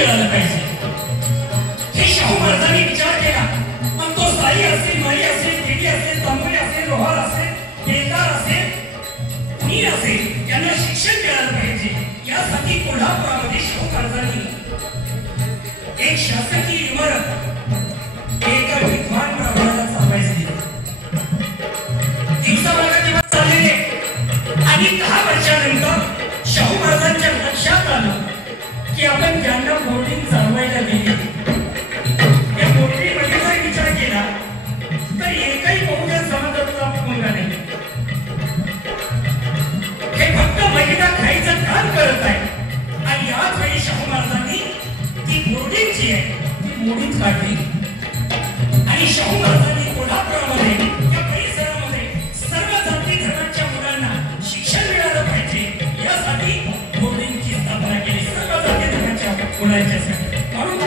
मिळालं पाहिजे हे शाहू महाराजांनी विचार केला. मग तो साई असेल, माई असेल, देवी असेल, तांबोळी असेल, लोहार असेल, केदार असेल, कुणी असेल, यांना शिक्षण मिळालं पाहिजे. यासाठी कोल्हापुरामध्ये शाहू महाराजांनी एक शासकीय इमारत एका विद्वान ब्राह्मणाला चालवायला दिली. दिवसामागे दिवस चाललेले आणि 10 वर्षानंतर शाहू महाराजांच्या लक्षात आलं की आपण त्यांना बोर्डिंग चालवायला दिली. या बोर्डिंगमध्ये जर विचार केला तर एकही बहुजन समाजाचा मुलगा नाही. हे फक्त महिला खायचं काम करत आहे. आणि याच वेळी शाहू महाराजांनी ती बोर्डिंग जी आहे ती मोडून काढली आणि शाहू महाराजांनी कोल्हापुरामध्ये या परिसरामध्ये सर्व जाती धर्माच्या मुलांना शिक्षण मिळालं पाहिजे यासाठी बोर्डिंगची स्थापना केली. सर्व जाती धर्माच्या मुलांच्यासाठी. म्हणून